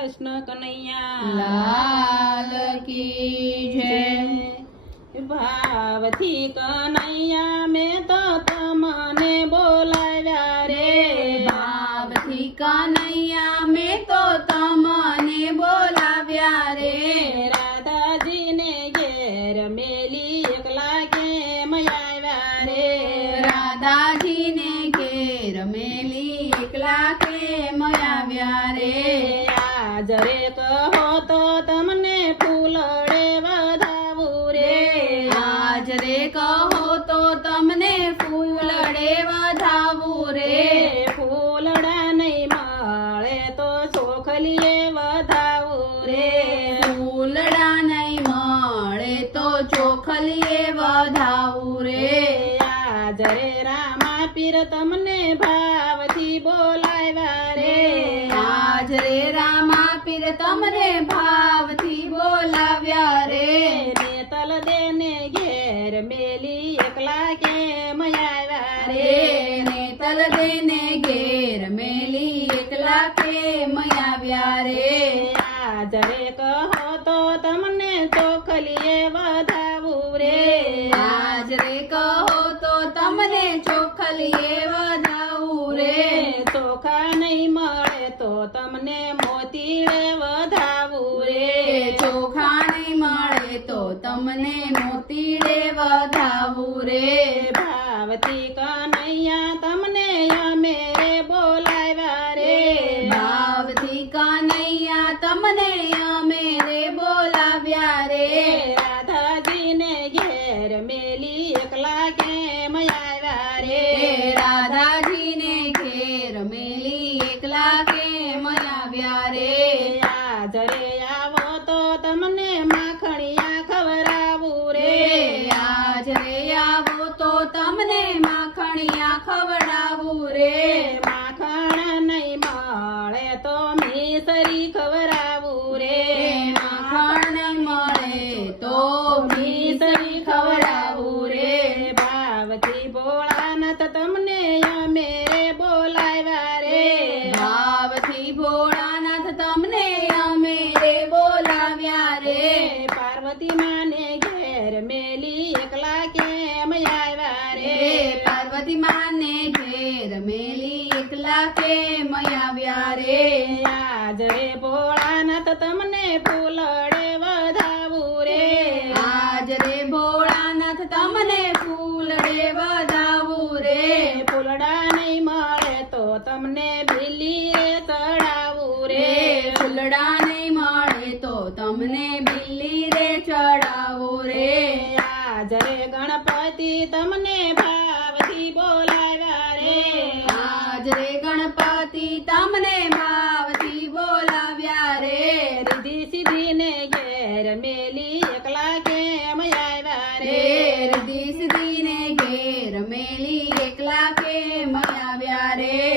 कृष्ण कन्हैया। लाल की जय। भावती कन्हैया में तो तमने बोलाया रे। भावती कन्हैया में तो तमने बोला रे। राधा जी ने घेर मेली एकला के मया रे। राधा जी ने घेर मेली एकला के मया रे। રે કહો તો તમને ફૂલડે વધાવું રે આજ કહો તો તમને ફૂલડે વધાવું રે ફૂલડા નહીં મળે તો ચોખલીએ વધાવું રે ફૂલડા નહીં મળે તો ચોખલીએ વધાવું રે આજરે રામા પીર તમને ભાવથી બોલાવ્યા પીર તમને ભાવથી બોલાવ્યા રે નેતલ દેને ઘેર મેલી એકલા કેમ આવ્યા રે રે ને તલ દેને ઘેર મેલી એકલા કેમ આવ્યા રે આજ રે કહો તો તમને ચોખલીએ વધાવું રે આજ રે કહો તો તમને ચોખલીએ વધાવું રે ચોખા નહીં મળે તો તમને નહીં મળે તો તમને મોતીડે વધાવું રે ભાવથી કનૈયા તમને અમે રે બોલાવ્યા રે ભાવથી કનૈયા તમને અમે રે બોલાવ્યા રે રાધાજીને ઘેર મેલી એકલા કેમ આવ્યા રે રે રાધાજીને ઘેર મેલી એકલા કેમ આવ્યા રે આજ માખણિયા ખવડાવું રે માખણ નહીં મળે તો મિસરી ખવડાવું રે માખણ નહીં મળે તો મિસરી ખવડાવું રે ભાવથી ભોળાનાથ તમને અમે રે બોલાવ્યા રે ભાવથી ભોળાનાથ તમને અમે રે બોલાવ્યા રે પાર્વતી માને ઘેર મેલી પાર્વતી માને ઘેર મેલી એકલા કે આવ્યા રે આજ રે ભોળાનાથ તમને ફૂલડે વધાવું રે આજ રે ભોળાનાથ તમને ફૂલડે વધાવું રે ફૂલડા નહીં મળે તો તમને બિલ્લી રે ચડાવું રે ફૂલડા નહીં મળે તો તમને બિલી રે ચડાવો રે આજ રે ગણપતિ તમને मेर मेली एकला के मयावा रे घेर दिस दीने घेर मेली एकला के मयाव्या रे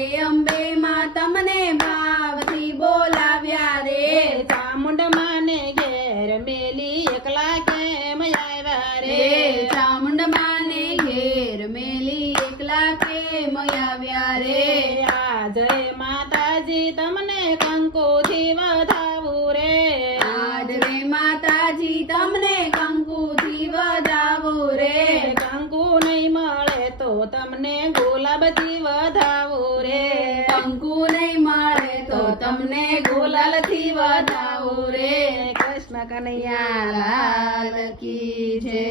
રે અંબે માં તમને ભાવથી બોલાવ્યા રે. ચામુંડ માને ઘેર મેલી એકલા કેમ આવ્યા રે? ચામુંડ માને ઘેર મેલી એકલા કેમ આવ્યા રે? આજ રે માતાજી તમને કંકુથી વધાવું રે આજ રે માતાજી તમને કંકુથી વધાવું રે કંકુ નહીં મળે તો તમને ગુલાબથી વધાવું રે કંકુ નહીં મળે ગોલાલથી વધાવું રે. કૃષ્ણ કનૈયા લાલ કી છે